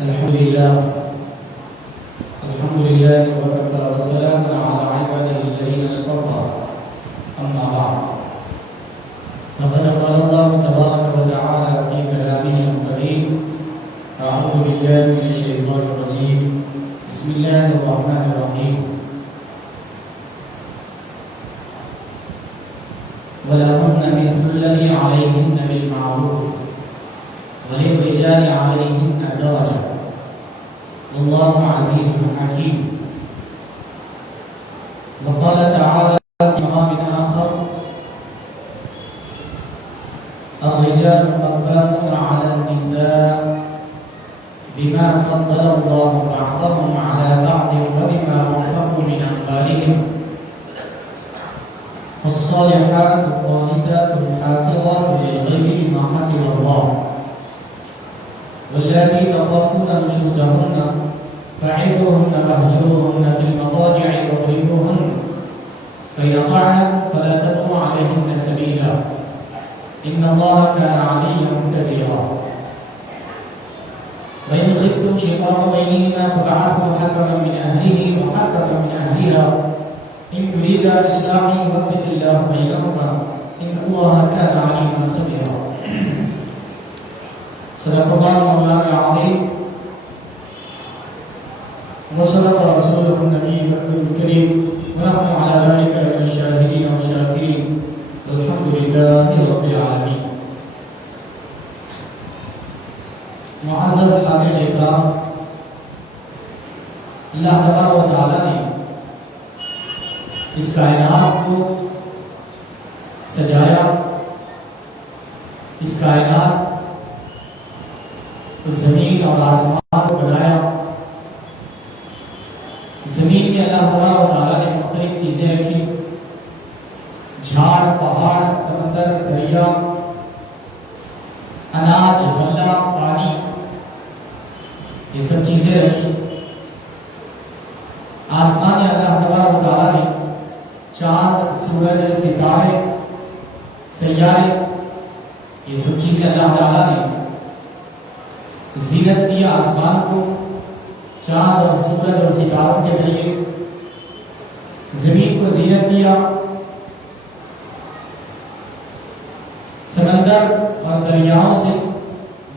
الحمد لله وكفى وسلام على عباده الذين اصطفى أما بعد فقد قال الله تبارك وتعالى في كلامه القديم أعوذ بالله من الشيطان الرجيم بسم الله الرحمن الرحيم ولهن مثل الذي عليهن بالمعروف وللرجال عليهن درجة والله عزيز حكيم. وقال تعالى في مقام آخر الرجال قوامون على النساء بما فضل الله بعضهم على بعض وبما أنفقوا من أموالهم فالصالحات قانتات حافظات للغيب بما حفظ الله واللاتي تخافون نشوزهن فعظوهن واهجروهن في المضاجع واضربوهن فإن أطعنكم فلا تبغوا عليهن سبيلا إن الله كان عليا كبيرا. وإن خفتم شقاق بينهما فبعثوا حكما من أهله وحكما من أهلها إن يريدا إصلاحا يوفق الله بينهما إن الله كان عليما خبيرا. صدق الله مولانا العظيم وصدق رسوله النبي الكريم ونحن على ذلك من الشاهدين والشاكرين والحمد لله رب العالمين. معزز حاضرین اکرام، اللہ تبارک و تعالی نے اس کائنات کو سجایا، اس کائنات زمین اور آسمان کو بنایا. زمین میں اللہ تبارک و تعالی نے مختلف چیزیں رکھی، جھاڑ، پہاڑ، سمندر، دریا، اناج، غلہ، پانی، یہ سب چیزیں رکھی. آسمان میں اللہ تبارک و تعالی نے چاند، سورج، ستارے، سیارے، یہ سب چیزیں اللہ تعالی نے زینت دیا آسمان کو چاند اور سورج اور ستاروں کے ذریعے. زمین کو زینت دیا سمندر اور دریاؤں سے،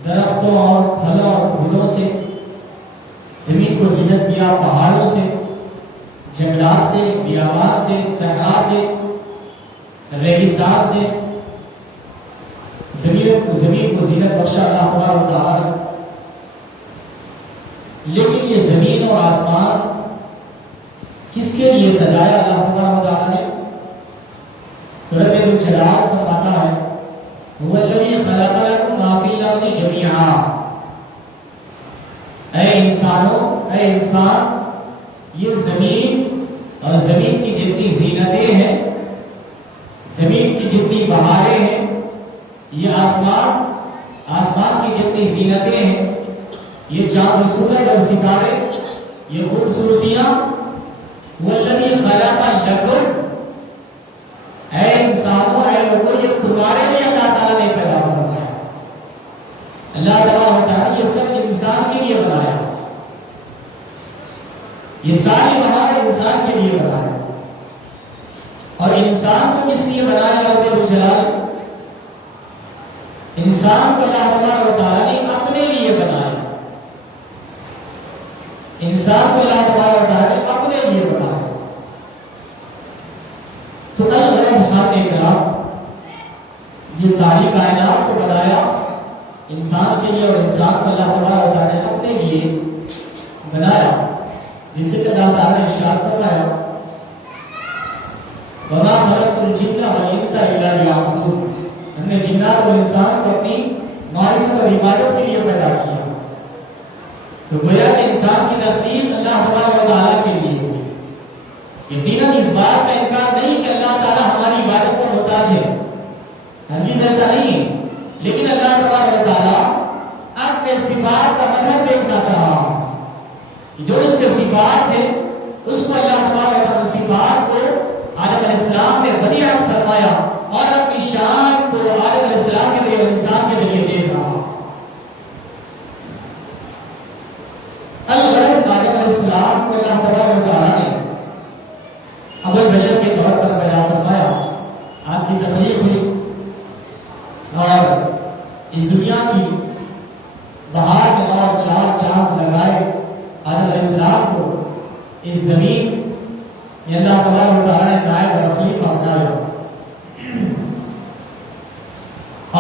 درختوں اور پھلوں اور پھولوں سے. زمین کو زینت دیا پہاڑوں سے، جنگلات سے، بیابان سے، صحرا سے، ریگستان سے. زمین کو زینت بخشا اللہ تبارک و تعالی. لیکن یہ زمین اور آسمان کس کے لیے سجایا اللہ تبارک و تعالی نے؟ رب الجلال فرماتا ہے هو الذی خلق لکم ما فی الارض جمیعا. اے انسانوں، اے انسان، یہ زمین اور زمین کی جتنی زینتیں ہیں، زمین کی جتنی بہاریں ہیں، یہ آسمان کی جتنی زینتیں ہیں، یہ چاند، سورج اور ستارے، یہ خوبصورتیاں، والذی خلق لکم، اے انسانوں، اے لوگوں، یہ تمہارے لیے اللہ تعالیٰ نے پیدا فرمایا. اللہ تبارک و تعالیٰ یہ سب انسان کے لیے بنایا، یہ ساری بہار انسان کے لیے بنایا. اور انسان کو کس لیے بنایا رب الجلال؟ انسان کو اللہ تبارک و تعالیٰ نے اپنے لیے بنایا. انسان کو اللہ تبارک و تعالیٰ نے اپنے لیے بنایا. تو الغرض ہم نے کہا یہ ساری کائنات کو بنایا انسان کے لیے، اور انسان کو اللہ تبارک و تعالیٰ نے اپنے لیے بنایا. جسے کہ اللہ تعالیٰ نے ارشاد فرمایا وَمَا خَلَقْتُ الْجِنَّ وَالْإِنسَ إِلَّا لِيَعْبُدُونِ. ہم نے جنات اور انسان کو اپنی معرفت اور عبادت کے لیے پیدا کیا. تو گویا کہ انسان کی تخلیق اللہ تبارک و تعالیٰ کے لیے ہوئی. یقیناً اس بات کا انکار نہیں کہ اللہ تعالیٰ ہماری عبادت کو محتاج ہے، ہرگز ایسا نہیں ہے. لیکن اللہ تبارک و تعالیٰ اپنے صفات کا مظہر دیکھنا چاہا. جو اس کے صفات ہے اس کو اللہ تبارک و تعالیٰ صفات کو آدم علیہ السلام نے بدیعت فرمایا اور اپنی شان کو آدم علیہ السلام کے ذریعے انسان کے ذریعے دیکھ رہا. السلام کو اللہ تبارک و تعالیٰ نے اول بشر کے طور پر پیدا فرمایا، آپ کی تخلیق ہوئی اور اس دنیا کی بہار میں اور چار چاند لگائے آدم علیہ السلام کو اس زمین میں اللہ تبارک و تعالیٰ نے نائب اور خلیفہ بنایا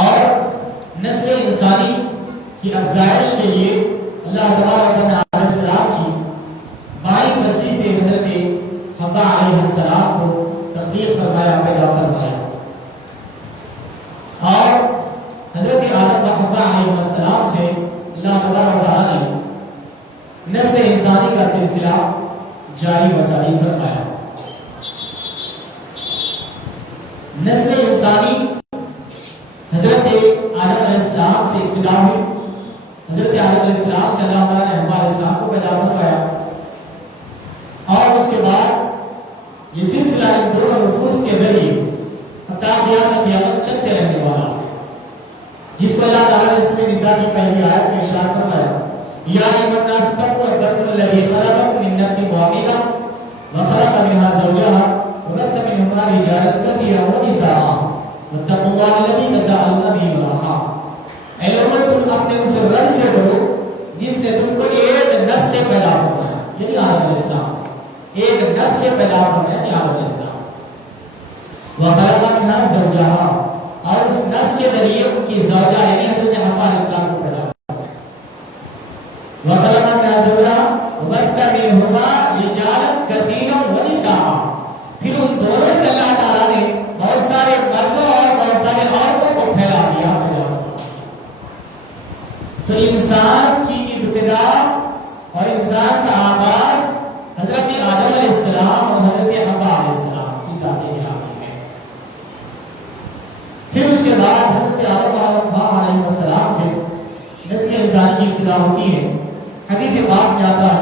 اور نسل انسانی کی افزائش کے لیے اللہ تبارک و تعالیٰ نے آدم علیہ السلام کی بائیں بسری سے حضرت حوا علیہ السلام کو تخلیق فرمایا، پیدا فرمایا اور حضرت آدم و حوا علیہ السلام سے اللہ تبارک و تعالیٰ نے نسل انسانی کا سلسلہ جاری و ساری فرمایا۔ نسل انسانی حضرت آدم علیہ السلام سے ابتدا ہوئی، حضرت آدم علیہ السلام سے اللہ تعالیٰ نے حوا علیہ السلام کو پیدا فرمایا اور اس کے بعد یہ سلسلہ ان دونوں نفوس کے ذریعے حتیٰ قیامت چلتے رہنے والا، جس کو اللہ تعالیٰ نے سورۃ النساء کی پہلی آیت میں ارشاد فرمایا، یا ایھا الناس اتقوا ربکم الذی خلقکم من نفس واحدہ وخلق منها زوجها وبث منهما رجالا كثيرا ونساء واتقوا اللہ الذی تساءلون به والارحام۔ اے لوگوں، تم اپنے اس رب سے ڈرو جس نے تم کو ایک نفس سے پیدا فرمایا، یعنی آدم علیہ السلام سے ایک نفس سے پیدا فرمایا، یعنی آدم علیہ السلام سے، وخلق منها زوجها اور اس نفس کے ذریعے ان کی زوجہ یعنی حضرت حوا علیہ السلام کو پیدا فرمایا، وخلق منها زوجها وبث منهما رجالا كثيرا ونساء، پھر ان دونوں سے اللہ تعالیٰ نے بہت سارے مردوں اور بہت سارے عورتوں کو پھیلا دیا۔ تو انسان کی ابتدا اور انسان کا آغاز حضرت آدم علیہ السلام اور حضرت حوا علیہ السلام کی ذات الہی میں، پھر اس کے بعد حضرت آدم علیہ السلام سے نسل انسان کی ابتدا ہوتی ہے۔ حدیث پاک میں آتا ہے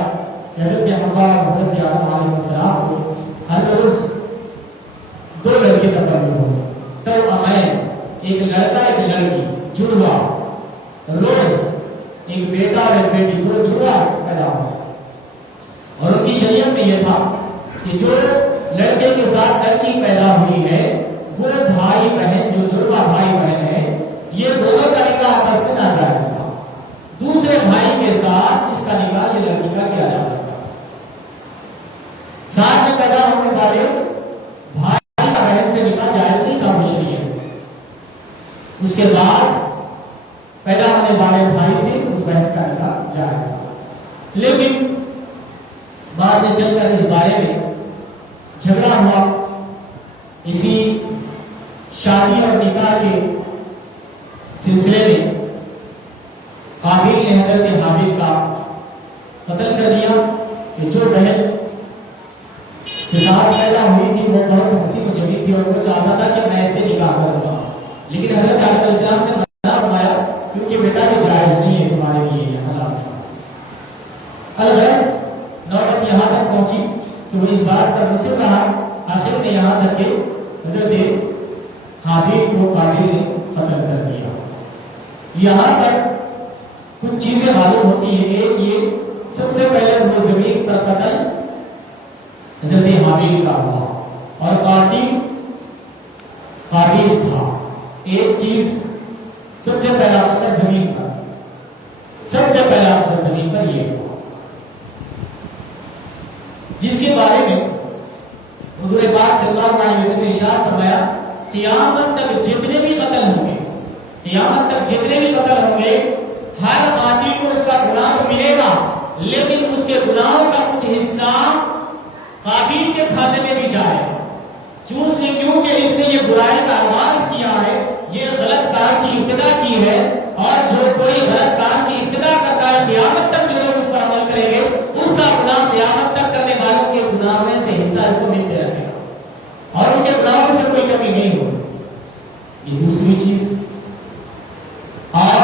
کہ حضرت حوا اور حضرت آدم علیہ السلام کو ہر روز دو لڑکے تکمیل ہوئے، تو امین، ایک لڑکا ایک لڑکی جڑوا، روز ایک بیٹا اور ایک بیٹی، دو جڑوا پیدا ہوئے، اور ان کی شریعت میں یہ تھا کہ جو لڑکے کے ساتھ لڑکی پیدا ہوئی ہے وہ بھائی بہن، جو جڑوا بھائی بہن ہے، یہ دونوں کا نکاح آپس میں ناجائز تھا، دوسرے بھائی کے ساتھ اس کا نکاح یہ لڑکی کا کیا جا سکتا، ساتھ میں پیدا ہونے والے بھائی بہن سے نکاح جائز نہیں تھا شریعت، اس کے بعد پیدا ہونے والے بھائی سے اس بہن کا نکاح جائز تھا، لیکن بعد میں چل کر اس بارے میں جھگڑا ہوا، اسی شادی اور نکاح کے سلسلے میں قابیل نے حضرت حابیل کا قتل کر دیا، کہ جو بہن کے ساتھ پیدا ہوئی تھی وہ بہت حسین و جمیل تھی اور وہ چاہتا تھا کہ میں اسے نکاح کروں گا، لیکن حضرت آدم علیہ السلام سے منع فرمایا کیونکہ بیٹا بھی جائز نہیں ہے تمہارے لیے، یہ حلال نہیں۔ الغرض نوبت یہاں تک پہنچی کہ وہ اس بات پر مصر رہا، آخر میں یہاں تک کہ حضرت حابیل کو قابیل نے قتل کر دیا۔ یہاں تک کچھ چیزیں معلوم ہوتی ہیں، ایک یہ سب سے پہلے وہ زمین پر قتل حضرت حابیل کا ہوا اور قاتل قابیل تھا، ایک چیز سب سے پہلا قتل زمین پر، سب سے پہلا قتل زمین پر یہ ہوا، جس کے بارے میں حضور پاک صلی اللہ علیہ وسلم نے ارشاد فرمایا، قیامت تک جتنے بھی قتل ہوں گے، قیامت تک جتنے بھی قتل ہوں گے، ہر قاتل کو اس کا گناہ تو ملے گا، لیکن اس کے گناہوں کا کچھ حصہ قابیل کے کھاتے میں بھی جائے گا، کیونکہ اس نے یہ برائی کا آغاز کیا ہے، یہ غلط کام کی ابتدا کی ہے، اور جو کوئی غلط کام کی ابتدا کرتا ہے قیامت تک جو لوگ اس پر عمل کریں گے اس کا گناہ قیامت تک کرنے والوں کے گناہ میں سے حصہ اس کو ملتے رہے گا اور ان کے گناہوں میں سے کوئی کمی نہیں ہوگی۔ یہ دوسری چیز، اور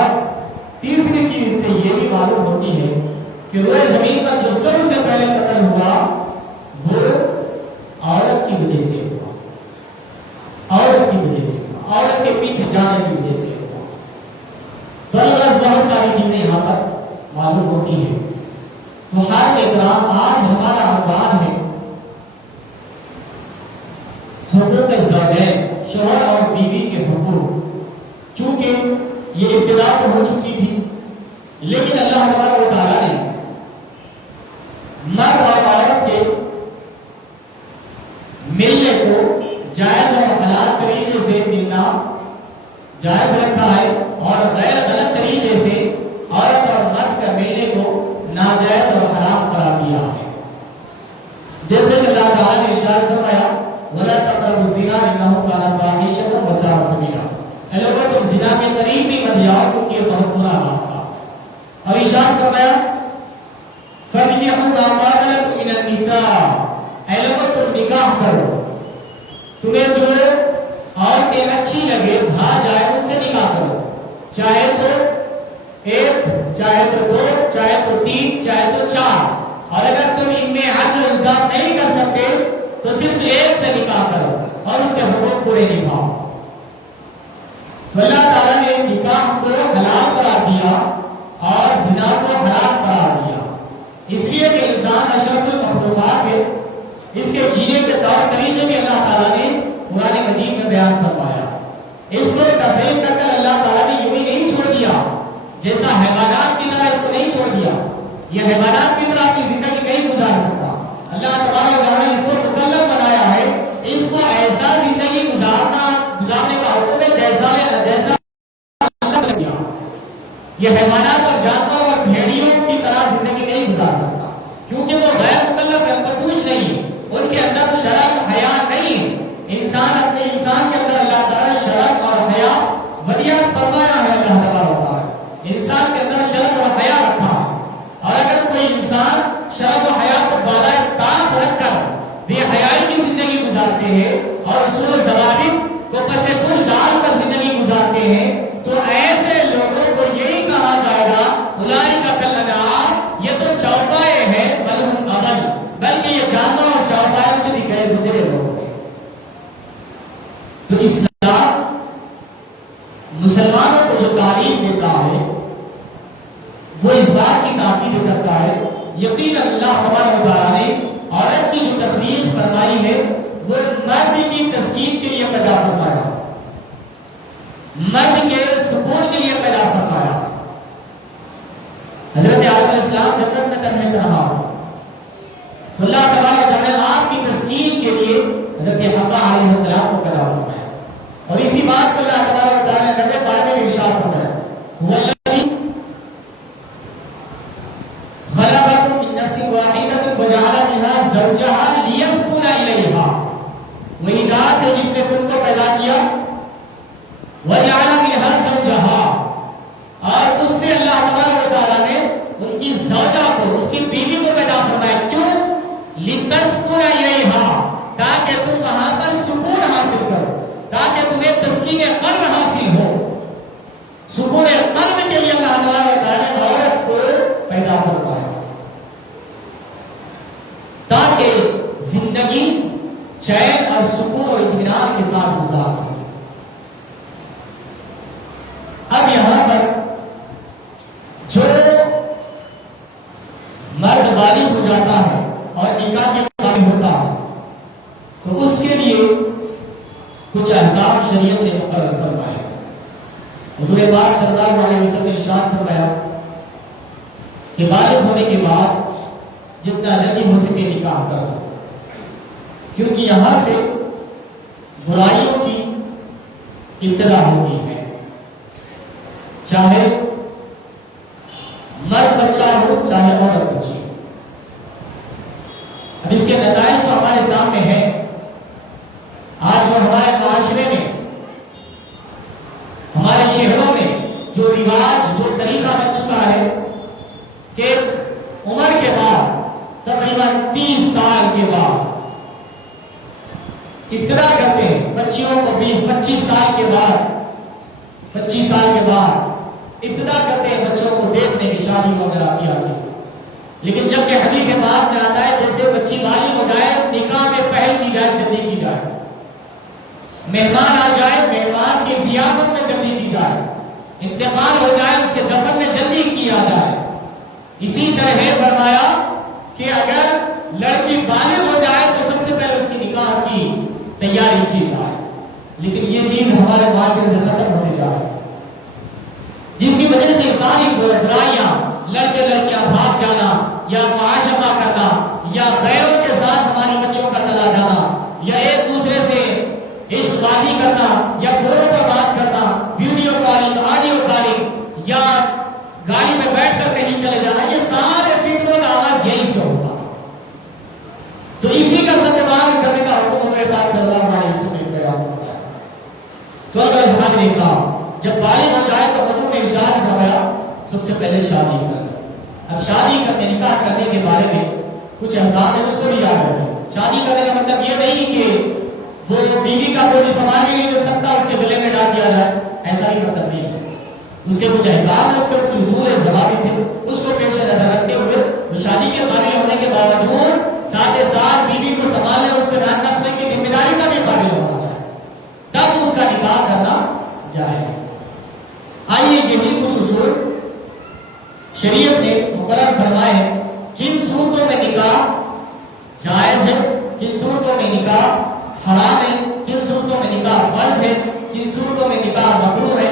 تیسری چیز سے یہ بھی معلوم ہوتی ہے کہ روئے زمین پر جو سب سے پہلے قتل ہوا وہ عورت کی وجہ سے ہوا، عورت کی وجہ سے ہوا، عورت کے پیچھے جانے کی وجہ سے ہوا۔ تو بہت ساری چیزیں یہاں پر معلوم ہوتی ہیں۔ تو ہر اکرام آج ہمارا عنوان ہے حقوق زوجین، شوہر اور بیوی کے حقوق۔ چونکہ یہ ابتدا تو ہو چکی تھی، لیکن اللہ تبارک و تعالیٰ نے مرد اور عورت کے ملنے کو جائز اور حلال طریقے سے ملنا جائز رکھا ہے، اور غیر غلط طریقے سے عورت اور مرد کا ملنے کو ناجائز اور حرام قرار دیا ہے۔ جیسے کہ اللہ تعالیٰ نے ارشاد فرمایا وَلَا تَقْرَبُوا الزِّنَا إِنَّهُ كَانَ فَاحِشَةً وَسَاءَ سَبِيلًا، اے لوگوں تم زنا کے قریب بھی مت جاؤ کیونکہ یہ بہت برا راستہ۔ اور ارشاد فرمایا فَانكِحُوا مَا طَابَ لَكُم مِّنَ النِّسَاءِ، اے لوگوں تم نکاح کرو، تمہیں جو عورتیں اچھی لگے بھا جائے ان سے نکاح کرو، چاہے تو ایک، چاہے تو دو، چاہے تو تین، چاہے تو چار، اور اگر تم ان میں عدل و انصاف نہیں کر سکتے تو صرف ایک سے نکاح کرو اور اس کے حقوق پورے نبھاؤ۔ تو اللہ تعالیٰ نے نکاح کو حلال قرار دیا اور زنا کو حرام قرار دیا، اس لیے کہ انسان اشرف المخلوقات ہے، اس کے جینے کے طور طریقے بھی اللہ تعالیٰ نے قرآن مجید میں بیان فرمایا۔ اس کو تفریق کر کے اللہ تعالیٰ نے یوں ہی نہیں چھوڑ دیا، جیسا حیوانات کی طرح اس کو نہیں چھوڑ دیا، یہ حیوانات کی طرح اپنی زندگی نہیں گزار سکتا۔ اللہ تبارک و تعالیٰ نے اس کو مکلف بنایا ہے، اس کو ایسا زندگی گزارنے کا حکم ہے جیسا یہ حیوانات اور جانور اور بھیڑیوں کی طرح زندگی نہیں گزار سکتا، کیونکہ وہ غیر مکلف ہے، ان کو کچھ نہیں، ان کے اندر شرم حیا نہیں ہے۔ انسان کے اندر اللہ تعالیٰ شرم اور حیا ودیعت فرمایا ہے، اللہ تبارک و تعالیٰ انسان کے اندر شرم اور حیا رکھا ہے، اور اگر کوئی انسان شرم و حیا کو بالائے طاق رکھ کر بے حیائی کی زندگی گزارتے ہیں اور اصول و ضوابط کو پس پش ڈال کر زندگی گزارتے ہیں، تو ایسے لوگوں کو یہی کہا جائے گا اولئک کالانعام، یہ تو چوپائے ہیں، بل ہم اضل، بلکہ یہ جانور اور چوپایوں سے بھی گئے گزرے لوگ ہیں۔ تو اسلام مسلمانوں کو جو تعلیم دیتا ہے وہ اس بات کی تاکید کرتا ہے، یقین اللہ تبارک و تعالیٰ نے عورت کی جو تخلیق فرمائی ہے وہ مرد کی تسکین کے لیے پیدا فرمایا، مرد کے سکون کے لیے پیدا فرمایا۔ حضرت آدم علیہ السلام جنت میں تنہے رہا، اللہ تبارک و تعالیٰ نے آپ کی تسکین کے لیے حضرت حوا علیہ السلام کو پیدا فرمایا، اور اسی بات کو اللہ تبارک و تعالیٰ نے نبی پاک میں ارشاد فرمایا والذی خلقکم من نفس واحدۃ وجعل منها زوجها لیسکن الیہا، وہی ذات ہے جس نے تم کو پیدا کیا، وجعل منها زوجها، اور اس سے اللہ تبارک و تعالیٰ نے ان کی زوجہ کو، اس کی بیوی کو پیدا فرمایا، کیوں؟ لتسکن الیہا، تاکہ تم وہاں پر سکون حاصل کرو، تاکہ تمہیں تسکین قلب حاصل ہو۔ سکون قلب کے لیے اللہ تبارک و تعالیٰ نے عورت کو پیدا فرمایا تاکہ زندگی چین اور سکون اور اطمینان کے ساتھ گزار سکے۔ اب یہاں پر جو مرد بالغ ہو جاتا ہے اور نکاح کے قابل ہوتا ہے تو اس کے لیے کچھ احکام شریعت نے مقرر فرمائے۔ حضور پاک صلی اللہ علیہ وسلم نے ارشاد فرمایا کہ بالغ ہونے کے بعد جتنا جلدی ہو سکے نکاح کر دو، کیونکہ یہاں سے برائیوں کی ابتدا ہوتی ہے، چاہے مرد بچہ ہو چاہے عورت بچی۔ اب اس کے نتائج تو ہمارے سامنے ہیں۔ آج جو ہمارے معاشرے میں، ہمارے شہروں میں جو رواج، جو طریقہ بن چکا ہے کہ عمر کے بعد تقریباً 30 سال کے بعد ابتدا کرتے ہیں بچیوں کو، 20-25 سال کے بعد، 25 سال کے بعد ابتدا کرتے ہیں بچوں کو دیکھنے کی، شادی وغیرہ کی آتی، لیکن جب کہ حدیث کے بعد میں آتا ہے جیسے بچی بالغ ہو جائے نکاح میں پہل کی جائے، جلدی کی جائے، مہمان آ جائے مہمان کی ضیافت میں جلدی کی جائے، انتقال ہو جائے اس کے دفن میں جلدی کیا جائے۔ اسی طرح فرمایا چیز ہمارے معاشرے سے ختم ہوتی جا رہی ہے، جس کی وجہ سے انسانی برائیاں، لڑکے لڑکیاں بھاگ جانا یا معاشرہ کرنا یا غیروں کے ساتھ ہماری بچوں کا چلا جانا یا ایک دوسرے سے عشق بازی کرنا یا فونوں پر بات کرنا، ویڈیو کالنگ، آڈیو کالنگ یا گاڑی میں بیٹھ کر کہیں چلے جانا، یہ سارے فتنوں کا آغاز یہی سے ہوگا۔ تو اسی کا ستیہ کرنے کا حکم ہمارے پاس صلی اللہ علیہ وسلم نے دیا۔ تو اگر اس نے کہا جب بالغ ہو جائے تو حضور نے ارشاد فرمایا سب سے پہلے شادی کرنا۔ اب شادی کرنے، نکاح کرنے کے بارے میں کچھ احکام ہے، اس کو بھی یاد رکھیں۔ شادی کرنے کا مطلب یہ نہیں کہ وہ بیوی کا کوئی سامان بھی نہیں دے سکتا، اس کے گلے میں ڈال دیا جائے، ایسا بھی مطلب نہیں ہے۔ اس کے کچھ احکام ہیں، اس کے کچھ اصول ضوابط تھے، اس کو پیش نظر رکھتے ہوئے وہ شادی کے قابل ہونے کے باوجود ساتھ ساتھ بیوی کو سنبھالنے، اس کے نام رکھنے کی ذمہ داری کا بھی قابل ہونا چاہیے، تب اس کا نکاح کرنا جائز ہے۔ آئیے یہی کچھ اصول شریعت نے مقرر فرمائے ہیں، کن صورتوں میں نکاح جائز ہے، کن صورتوں میں نکاح حرام ہے، کن صورتوں میں نکاح فرض ہے، کن صورتوں میں نکاح مکروہ ہے،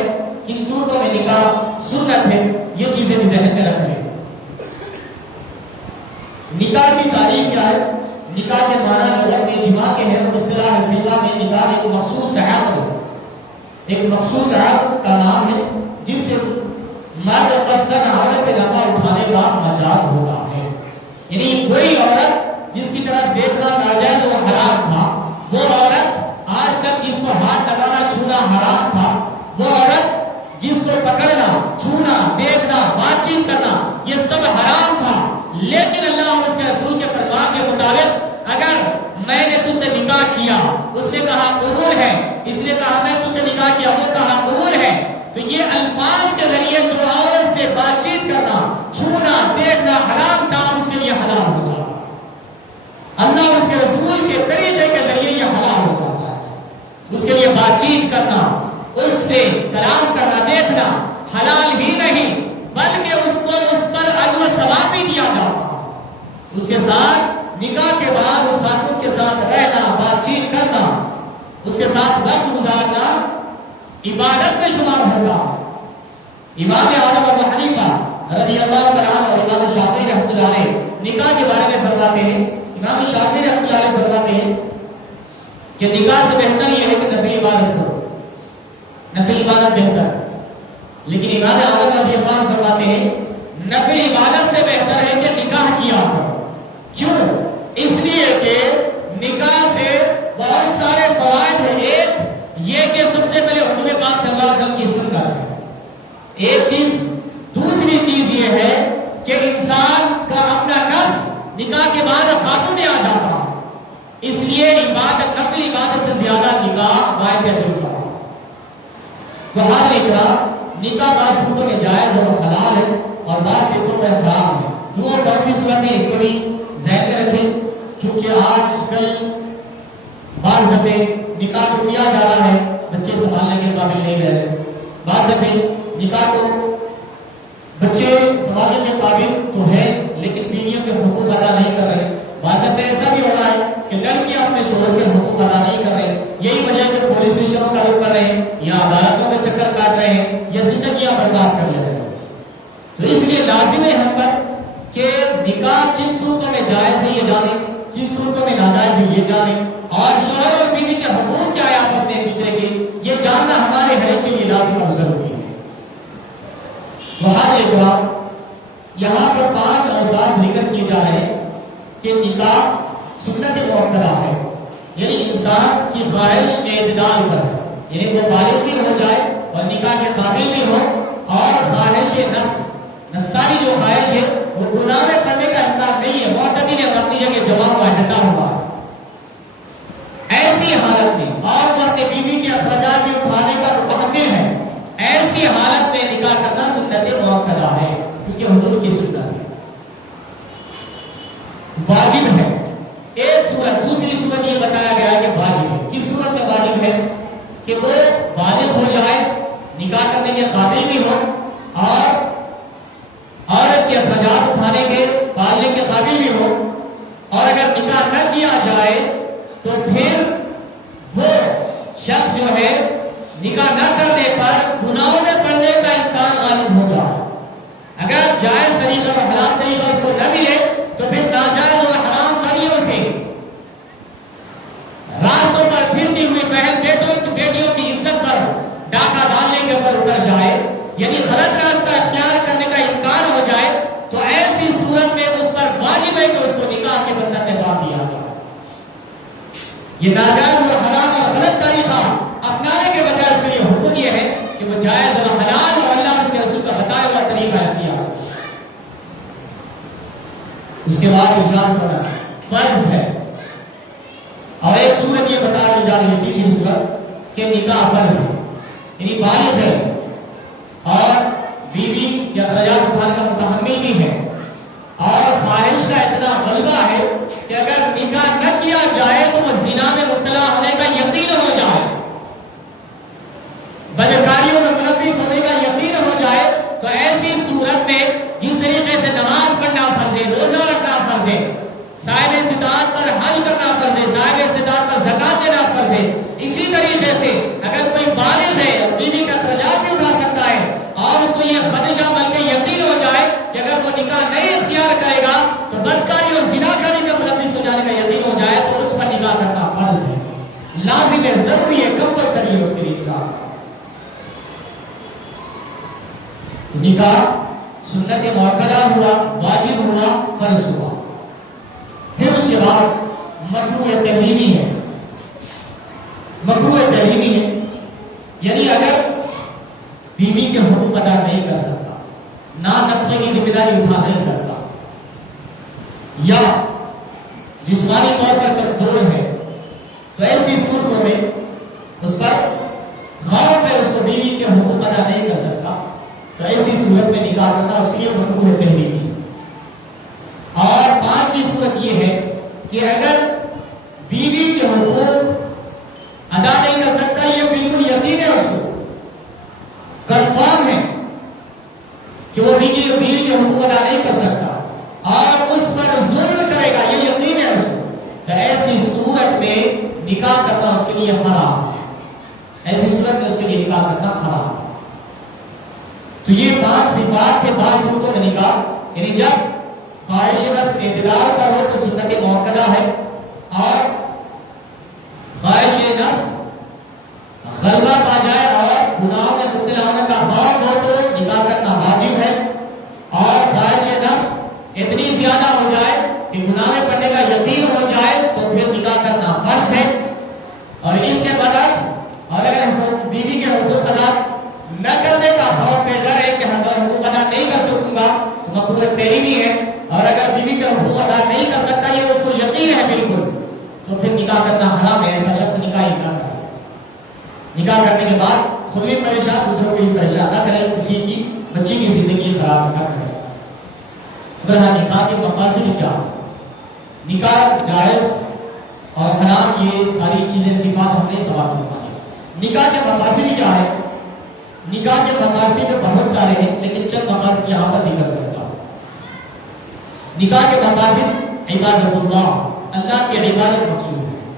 کن صورتوں میں نکاح سنت ہے، یہ چیزیں بھی ذہن میں رکھیں۔ نکاح کی تعریف کیا ہے؟ نکاح کے معنی لغت میں جماع کے ہیں اور اصطلاح فقہ میں نکاح ایک مخصوص عقد ہے، ایک مخصوص عقد کا نام ہے جس سے مرد قصداً عورت سے نفع اٹھانے کا مجاز ہوتا ہے۔ یعنی کوئی عورت جس کی طرف دیکھنا ناجائز و حرام تھا، وہ عورت آج تک جس کو ہاتھ لگانا چھونا حرام تھا، وہ عورت جس کو پکڑنا، چھونا، دیکھنا، بات چیت کرنا یہ سب حرام تھا، لیکن اللہ اور اس کے رسول کے فرمان کے مطابق اگر میں نے تجھ سے نکاح کیا، اس نے کہا قبول ہے، اس نے کہا میں تجھ سے نکاح کیا، وہ کہا قبول ہے، تو یہ الفاظ کے ذریعے جو عورت سے بات چیت کرنا، چھونا، دیکھنا حرام تھا، اس کے لیے حلال ہو جاتا، اللہ اور اس کے رسول کے طریقے کے ذریعے یہ حلال ہو جاتا ہے۔ اس کے لیے بات چیت کرنا، اس سے کلام کرنا، دیکھنا حلال ہی نہیں بلکہ اس پر اجر و ثواب بھی دیا جاتا۔ اس کے ساتھ نکاح کے بعد اس خاتون کے ساتھ رہنا، بات چیت کرنا، اس کے ساتھ وقت گزارنا عبادت میں شمار ہوگا۔ امام اعظم ابو حنیفہ رضی اللہ عنہ اور امام شافعی رحمۃ اللہ علیہ نکاح کے بارے میں فرماتے ہیں، امام شافعی رحمۃ اللہ علیہ فرماتے ہیں کہ نکاح سے بہتر یہ ہے کہ نفل عبادت کرو، نفل عبادت بہتر، لیکن امام اعظم رضی اللہ عنہ فرماتے ہیں نفل عبادت سے بہتر ہے کہ نکاح کیا کرو۔ کیوں؟ اس لیے کہ نکاح سے بہت سارے فوائد ہیں۔ ایک یہ کہ سب سے پہلے حضور پاک صلی اللہ علیہ وسلم کی سنت ہے، ایک چیز۔ دوسری چیز یہ ہے کہ انسان کا اپنا نفس نکاح کے بعد خاتون میں آ جاتا ہے، اس لیے عبادت، نفل عبادت سے زیادہ نکاح واجب ہے۔ تو ہر نکاح بعض صورتوں میں جائز اور حلال ہے اور بعض صورتوں میں حرام ہے۔ دو اور کون سی صورت ہے اس کو بھی ذہن میں رکھیں، کیونکہ آج کل بعض دفعے نکاح تو کیا جا رہا ہے، بچے سنبھالنے کے قابل نہیں رہ رہے، بعض دفعے نکاح تو بچے سنبھالنے کے قابل تو ہے لیکن بیویوں کے حقوق ادا نہیں کر رہے، بعض دفعے ایسا بھی ہو رہا ہے کہ لڑکیاں اپنے شوہر کے حقوق ادا نہیں کر رہے، یہی وجہ ہے کہ پولیس اسٹیشنوں کا رخ کر رہے ہیں یا عدالتوں میں چکر کاٹ رہے ہیں یا زندگیاں برباد کر لے رہے ہیں۔ تو اس لیے لازم ہے ہم پر کہ نکاح کن صورتوں میں جائز ہے یہ جانیں، کن صورتوں میں ناجائز ہے یہ جانیں، اور شوہر اور بیوی کے حقوق کیا ہے آپس میں ایک دوسرے کے، یہ جاننا ہمارے ہر ایک کے لیے لازم اور ضروری ہے۔ بہار اکرام یہاں پر 5 اوصاف ذکر کیے جا رہے ہیں کہ نکاح سنت مؤکدہ ہے، یعنی انسان کی خواہش اعتدال پر ہے، یعنی وہ بالغ بھی ہو جائے اور نکاح کے قابل بھی ہو، اور خواہش نفسانی جو خواہش ہے وہ گناہ میں پڑنے کا امکان نہیں ہے، معتدل ہے، اپنی جگہ جمع ہوا ڈٹا ہوا ہے۔ ایسی حالت میں اور وہ اپنے بیوی کے اخراجات بھی اٹھانے کا متحمل ہے، ایسی حالت میں نکاح کرنا سنت مؤکدہ ہے، کیونکہ حضور کی سنت ہے، واجب ہے۔ ایک صورت، دوسری صورت یہ بتایا گیا کہ واجب ہے۔ کس صورت میں واجب ہے؟ کہ وہ بالغ ہو جائے، نکاح کرنے کے قابل بھی ہو، اور عورت کے اخراجات اٹھانے کے، پالنے کے قابل بھی ہو، اور اگر نکاح نہ کیا جائے تو پھر وہ شخص جو ہے نکاح نہ کرنے پر گناہوں میں پڑنے کا امکان غالب ہو جائے. اگر جائز طریقہ اور حلال طریقہ اس کو نہ ملے تو پھر ناجائز اور حرام طریقوں سے راستوں پر پھرتی ہوئی بہن بیٹیوں کی عزت پر ڈاکہ ڈالنے کے اوپر اتر جائے، یعنی غلط راستہ اختیار کرنے کا امکان ہو جائے، تو ایسی صورت میں اس پر واجب ہے کہ اس کو نکاح کے بندھن میں باندھ دیا جائے. یہ ناجائز اور حرام اور غلط طریقہ اپنانے کے بجائے اس کے لیے حکم یہ ہے کہ وہ جائز اور حلال اور اللہ اور اس کے رسول کا بتایا ہوا طریقہ اختیار کرے. اس کے بعد ارشاد پڑا فرض ہے، اور ایک صورت یہ بتا دی جا رہی ہے تیسری صورت کہ نکاح فرض ہے، یعنی بالغ ہے اور بیوی یا اخراجات اٹھانے کا متحمل بھی ہے، اور خواہش کا اتنا غلبہ ہے کہ اگر نکاح نہ کیا جائے تو وہ زنا میں مبتلا ہونے کا یقین ہو جائے، بدکاریوں میں ملوث ہونے کا یقین ہو جائے، تو ایسی صورت میں جس طریقے سے نماز پڑھنا فرض ہے، روزہ رکھنا فرض ہے، صاحب استطاعت پر حج کرنا فرض ہے، صاحب استطاعت پر زکات دینا فرض ہے، اسی طریقے سے اگر کوئی بالغ ہے بیوی کا اخراجات بھی اٹھا سکتا ہے اور اس کو یہ خدشہ بلکہ یقین ہو جائے کہ اگر وہ نکاح نہیں اختیار کرے گا تو بدکاری اور زناکاری میں ملوث ہو جانے کا یقین ہو جائے، تو اس پر نکاح کرنا فرض ہے، لازم ہے، ضروری ہے، کمپلسری ہے اس کے لیے نکاح. نکاح سنت مؤکدہ ہوا، واجب ہوا، فرض ہوا. پھر اس کے بعد مکروہ تحریمی ہے. مکروہ تحریمی ہے یعنی اگر بیوی کے حقوق ادا نہیں کر سکتا، نہ نفقے کی ذمہ داری اٹھا نہیں سکتا، یا جسمانی طور پر کمزور ہے، تو ایسی صورتوں میں اس پر خوف ہے، اس کو بیوی کے حقوق ادا نہیں کر سکتا، تو ایسی صورت میں نکاح کرنا اس کے لیے مکروہ تحریمی. اور پانچویں صورت یہ ہے کہ اگر بیوی کے حقوق ادا نہیں کر سکتا، یہ بالکل یقین ہے، اس کو کنفرم ہے کہ وہ بیوی کے حقوق ادا نہیں کر سکتا اور اس پر ظلم کرے گا، یہ یقین ہے اس کو، تو ایسی صورت میں نکاح کرنا اس کے لیے حرام ہے. ایسی صورت میں اس کے لیے نکاح کرنا حرام ہے. تو یہ پانچ صفات کے بعض صورتوں میں نکاح، یعنی جب خواہش نفس اعتدال پر ہو تو سنت مؤکدہ ہے، اور خواہش نفس غلبہ پا جائے اور گناہوں میں مبتلا ہونے کا خوف ہو تو نکاح کرنا واجب ہے، اور خواہش نفس اتنی زیادہ ہو جائے کہ گناہ میں پڑنے کا یقین ہو جائے تو پھر نکاح کرنا فرض ہے. اور اس کے برعکس اور اگر بیوی کے حقوق ادا نہ کرنے کا خوف ہے، ڈر ہے کہ حقوق ادا نہیں کر سکوں گا، تو مکروہ تحریمی ہے. اور اگر بیوی کا حقوق ادا نہیں کر سکتا، یہ اس کو یقین ہے بالکل، تو پھر نکاح کرنا حرام ہے. ایسا شخص نکاح ہی نہ کرے. نکاح کرنے کے بعد خود بھی پریشان، دوسروں کو بھی پریشان نہ کرے، کسی کی بچی کی زندگی خراب نہ کرے. بہرحال نکاح کے مقاصد کیا؟ نکاح جائز اور حرام، یہ ساری چیزیں صفات ہم نے سوال فرمائی. نکاح کے مقاصد کیا ہے؟ نکاح کے مقاصد بہت سارے ہیں، لیکن چند مقاصد یہاں پر ذکر کرتا ہوں. نکاح کے مقاصد عبادت اللہ، اللہ کی عبادت مقصود ہے.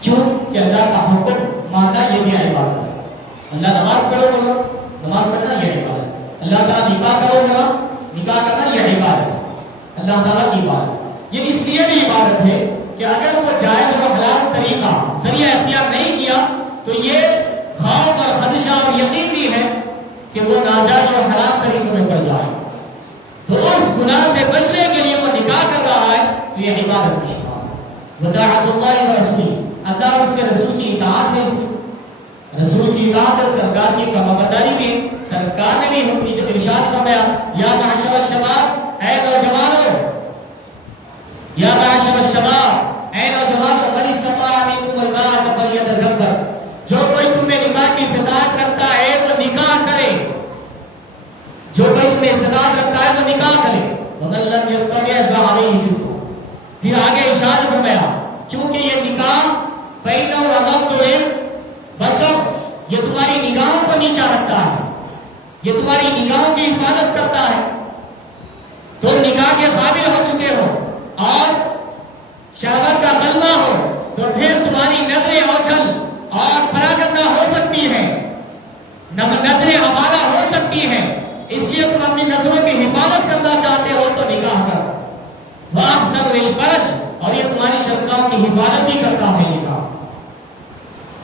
کیوں کہ اللہ کا حکم ماننا یہ بھی عبادت ہے. اللہ نماز پڑھو بولو، نماز پڑھنا یہ عبادت ہے. اللہ تعالیٰ نکاح کرو بولو، نکاح کرنا یہ عبادت ہے. اللہ تعالیٰ کی عبادت یہ اس لیے بھی عبادت ہے کہ اگر وہ جائز اور حلال طریقہ ذریعہ اختیار نہیں کیا تو یہ خوف اور خدشہ اور یقین بھی ہے کہ وہ ناجائز اور حرام طریقوں میں پڑ جائے. تو اس گناہ سے بچنے کے لیے وہ نکاح کر رہا ہے، تو یہ عبادت کی شمار ہے. وطاعت اللہ و رسول، اللہ اور اس کے رسول کی اطاعت ہے. رسول کی اطاعت ہے، سرکار کی فرمانبرداری بھی. سرکار نے بھی ہم کی ارشاد فرمایا، یا معاشر الشباب، اے نوجوانوں، یا معاشر الشباب، اے نوجوانوں، من استطاع منکم الباءۃ فلیتزوج، جو کوئی تم میں نکاح کی استطاعت رکھتا ہے وہ نکاح کرے. جو کوئی تم میں استطاعت رکھتا ہے وہ نکاح کرے. ومن لم یستطع فعلیہ بالصوم. پھر آگے ارشاد فرمایا، کیونکہ یہ نکاح فإنه أغض للبصر، یہ تمہاری نگاہوں کو نیچا رکھتا ہے، یہ تمہاری نگاہوں کی حفاظت کرتا ہے. تم نکاح کے قابل ہو چکے ہو اور شہوت کا غلبہ ہو تو پھر تمہاری نظریں اوجھل اور پراگندہ ہو سکتی ہے. وَأَحْسَنُ لِلْفَرْجِ، اور یہ تمہاری شرطوں کی حفاظت بھی کرتا ہے نکاح۔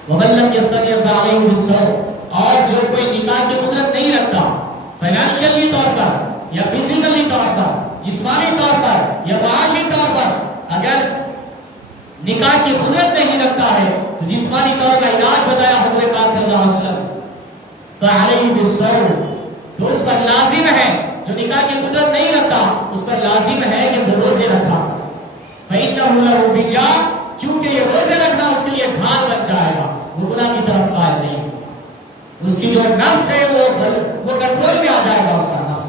وَمَن لَّمْ يَسْتَطِعْ فَعَلَيْهِ بِالصَّوْمِ، اور جو کوئی نکاح کی قدرت نہیں رکھتا، فائنانشلی طور پر یا فزیکلی طور پر، جسمانی طور پر یا معاشی طور پر اگر نکاح کی قدرت نہیں رکھتا ہے تو جسمانی طور کا علاج بتایا حضرت پاک صلی اللہ علیہ وسلم، فَعَلَيْهِ بِالصَّوْمِ، تو اس پر لازم ہے، جو نکاح کی قدرت نہیں رکھتا اس پر لازم ہے کہ وہ روزے رکھا، فَإِنَّهُ لَهُ وِجَاءٌ، کیونکہ یہ روزے رکھنا اس کے لیے ڈھال بن جائے گا، وہ گناہ کی طرف قائل نہیں، اس کی جو نفس ہے وہ کنٹرول میں آ جائے گا اس کا نفس۔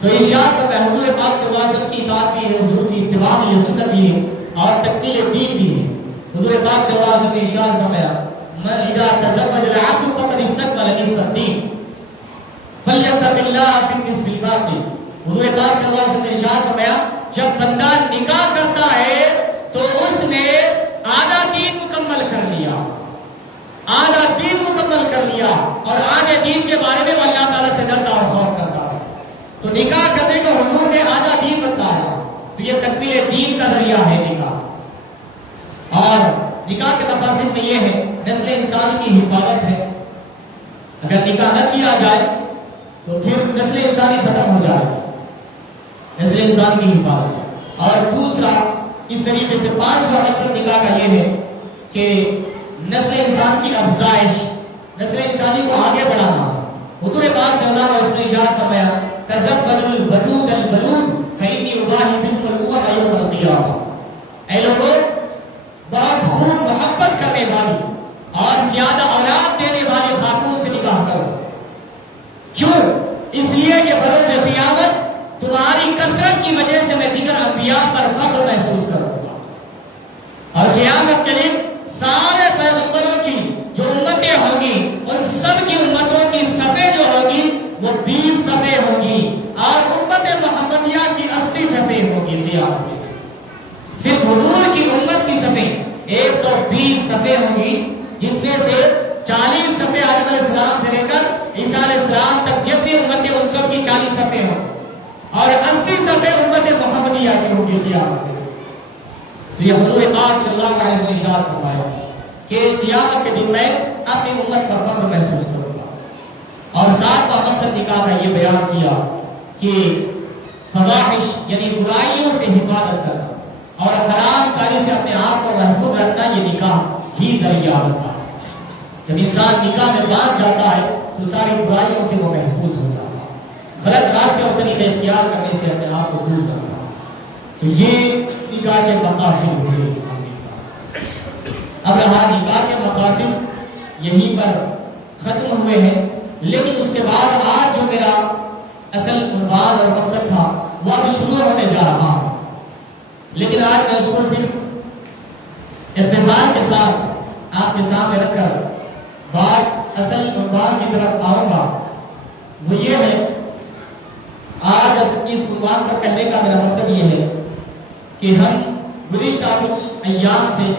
تو ارشاد پر حضور پاک صلی اللہ علیہ وسلم کی اطاعت بھی ہے، حضور کی اتباع بھی ہے، سنت بھی ہے اور تکمیل دین بھی ہے۔ حضور پاک صلی اللہ علیہ وسلم نے ارشاد فرمایا، من اذا تزوج العبد فقد استكمل نصف الدين فليتق الله في النصف الباقي۔ حضور پاک صلی اللہ علیہ وسلم نے ارشاد فرمایا، جب بندہ نکاح کرتا ہے تو اس نے آدھا دین مکمل کر لیا، آدھا دین مکمل کر لیا، اور آدھے دین کے بارے میں وہ اللہ تعالیٰ سے ڈرتا اور خوف کرتا ہے۔ تو نکاح کرنے کو حضور نے آدھا دین بتایا، تو یہ تکمیل دین کا ذریعہ ہے نکاح۔ اور نکاح کے مقاصد میں یہ ہے، نسل انسان کی حفاظت ہے، اگر نکاح نہ کیا جائے تو پھر نسل انسانی ختم ہو جائے، نسل انسان کی حفاظت ہے۔ اور دوسرا اس طریقے سے پانچواں مقصد نکاح کا یہ ہے کہ نسل انسان کی افزائش، نسل انسانی کو آگے بڑھانا۔ حضور پاک صلی اللہ علیہ وسلم نے ارشاد فرمایا، تزوجوا الودود البلود فإني أباهي بكم الأمم يوم القيامة، اے لوگوں بہت خوب محبت کرنے والی اور زیادہ اولاد دینے والی خاتون سے نکاح کرو، کیوں؟ اس لیے کہ بروز قیامت تمہاری کثرت کی وجہ سے میں دیگر انبیاء پر فخر محسوس کروں گا، اور قیامت کے دن سارے پیغمبروں کی جو امتیں ہوں گی ان سب کی امتوں کی صفیں جو ہوگی وہ 20 صفیں ہوگی، اور امت محمدیہ کی 80 صفیں ہوگی قیامت کے دن۔ صرف حضور کی امت کی صفیں 120 صفیں ہوں گی، جس میں سے 40 صفیں آدم علیہ السلام سے لے کر عیسیٰ علیہ السلام تک جتنی امتیں ان سب کی 40 صفیں ہوں، اور 80 صفیں امت محمدیہ کی ہوں گی قیامت کے دن۔ تو یہ حضور پاک صلی اللہ علیہ وسلم نے ارشاد فرمایا کہ قیامت کے دن میں اپنی امت کا فخر محسوس کروں گا۔ اور ساتواں مقصد نکاح کا یہ بیان کیا کہ فواحش یعنی برائیوں سے حفاظت کرنا اور حرام کاری سے اپنے آپ کو محفوظ رکھنا، یہ نکاح ہی ذریعہ ہوتا ہے۔ جب انسان نکاح میں باندھ جاتا ہے تو ساری برائیوں سے وہ محفوظ ہو جاتا ہے، غلط راستے اور طریقے اختیار کرنے سے اپنے آپ کو دور کرتا ہے۔ تو یہ نکاح کے مقاصد ہوئے۔ اب رہا نکاح کے مقاصد یہیں پر ختم ہوئے ہیں، لیکن اس کے بعد آج جو میرا اصل عنوان اور مقصد تھا وہ اب شروع ہونے جا رہا ہے، لیکن آج میں اس کو صرف اختصار کے ساتھ آپ کے سامنے رکھ کر بات اصل عنوان کی طرف آؤں گا۔ وہ یہ ہے، آج اس عنوان پر کہنے کا میرا مقصد یہ ہے کہ ہم گزشتہ کچھ ایام سے،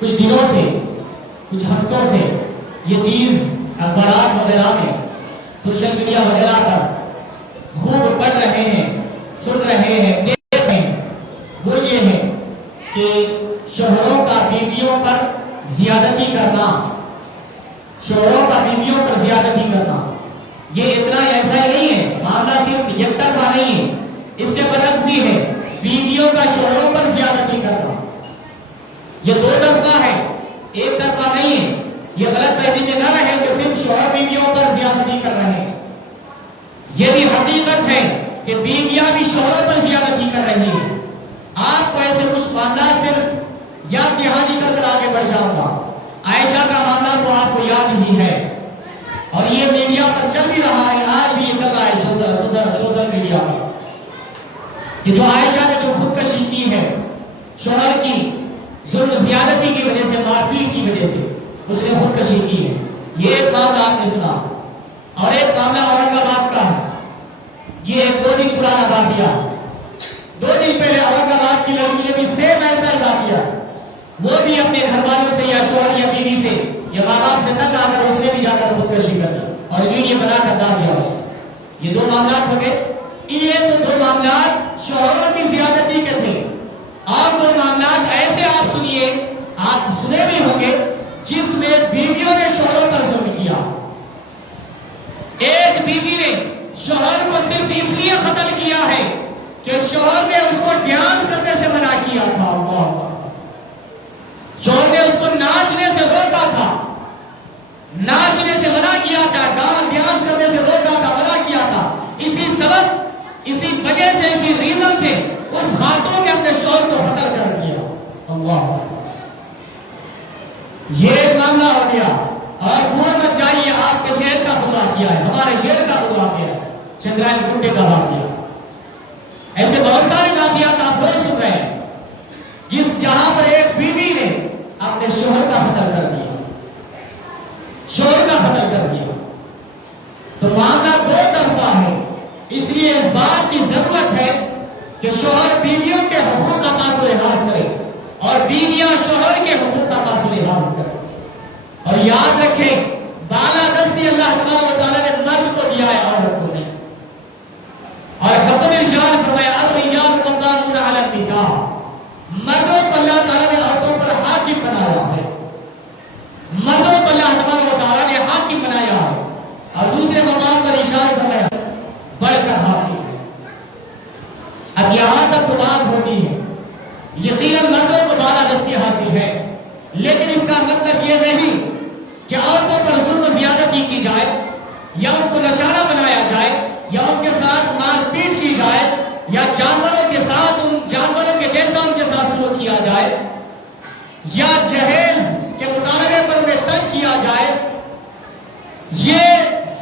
کچھ دنوں سے، کچھ ہفتوں سے یہ چیز اخبارات وغیرہ میں، سوشل میڈیا وغیرہ پر خوب پڑھ رہے ہیں، سن رہے ہیں، دیکھ رہے ہیں، وہ یہ ہے کہ شوہروں کا بیویوں پر زیادتی کرنا، شوہروں کا بیویوں پر زیادتی کرنا، یہ اتنا ایسا ہی نہیں ہے، معاملہ صرف یک طرفہ نہیں ہے، اس کے برعکس بھی ہے، بیویوں کا شوہروں پر زیادتی کرنا یہ دو طرفہ ہے، ایک طرفہ نہیں ہے۔ یہ غلط فہمی نہ رہے کہ صرف شوہر بیویوں پر زیادتی کر رہے ہیں، یہ بھی حقیقت ہے کہ بیویاں بھی شوہروں پر زیادتی کر رہی ہیں۔ آپ کو ایسے کچھ معاملات صرف یاد دہانی کر کر آگے بڑھ جاؤں گا۔ عائشہ کا معاملہ تو آپ کو یاد ہی ہے، اور یہ میڈیا پر چل بھی رہا ہے، آج بھی یہ چل رہا ہے سوشل میڈیا پر، کہ جو عائشہ نے جو خودکشی کی ہے شوہر کی ظلم زیادتی کی وجہ سے، مار پیٹ کی وجہ سے اس نے خودکشی کی ہے، یہ ایک معاملہ آپ نے سنا۔ اور ایک معاملہ اورنگ آباد کا ہے، یہ 2 دن پرانا واقعہ، 2 دن پہلے اورنگ آباد کی لڑکی نے بھی سیم ایسا ہی واقعہ، وہ بھی اپنے گھر والوں سے یا شوہر یا بیوی سے یا ماں باپ سے تنگ آ کر اس نے بھی جا کر خودکشی کر لی اور ویڈیو بنا کر ڈال دیا اسے۔ یہ 2 معاملات ہو گئے۔ یہ تو دو معاملات شوہروں کی زیادتی کے تھے، اور دو معاملات ایسے آپ سنیے، آپ سنے بھی ہوں گے، جس میں بیویوں نے شوہروں پر ظلم کیا۔ ایک بیوی نے شوہر کو صرف اس لیے قتل کیا ہے کہ شوہر نے اس کو ڈانس کرنے سے منع کیا تھا، شوہر نے اس کو ناچنے سے روکا تھا، ناچنے سے منع کیا تھا، ڈانس کرنے سے روکا تھا، منع کیا تھا۔ اسی سبب، اسی وجہ سے، اسی ریزن سے اس خاتون نے اپنے شوہر کو قتل کر دیا۔ اللہ، یہ معاملہ ہو گیا۔ اور بھول مت جائیے، آپ کے شہر کا خدا کیا ہے، ہمارے شہر کا خدا کیا ہے، چندرائن گھنٹے کا واقعہ۔ ایسے بہت سارے واقعات آپ روز سن رہے ہیں، جس جہاں پر ایک بیوی نے اپنے شوہر کا قتل کر دیا، شوہر کا قتل کر دیا۔ تو معاملہ دو طرفہ ہے، اس لیے اس بات کی ضرورت ہے کہ شوہر بیویوں کے حقوق کا پاس و لحاظ کرے اور بیویاں شوہر کے حقوق کا پاس و لحاظ کرے۔ اور یاد رکھیں، بالا دستی اللہ تبارک و تعالیٰ نے مرد کو دیا ہے، عورت کو نہیں۔ اور حکم ارشاد فرمایا الرجال قوامون علی النساء، مردوں کو اللہ تعالیٰ نے عورتوں پر حاکم بنایا ہے، مردوں کو اللہ تبارک و تعالیٰ نے حاکم بنایا ہے۔ اور دوسرے مقام پر ارشاد فرمایا بڑھ کر حاصل ہے۔ اب یہاں تک تو بات ہوتی ہے، یقیناً مردوں کو بالا دستی حاصل ہے، لیکن اس کا مطلب یہ نہیں کہ عورتوں پر ظلم و زیادتی کی جائے، یا ان کو نشانہ بنایا جائے، یا ان کے ساتھ مار پیٹ کی جائے، یا جانوروں کے ساتھ، ان جانوروں کے جیسا ان کے ساتھ سلوک کیا جائے، یا جہیز کے مطالبے پر انہیں تنگ کیا جائے۔ یہ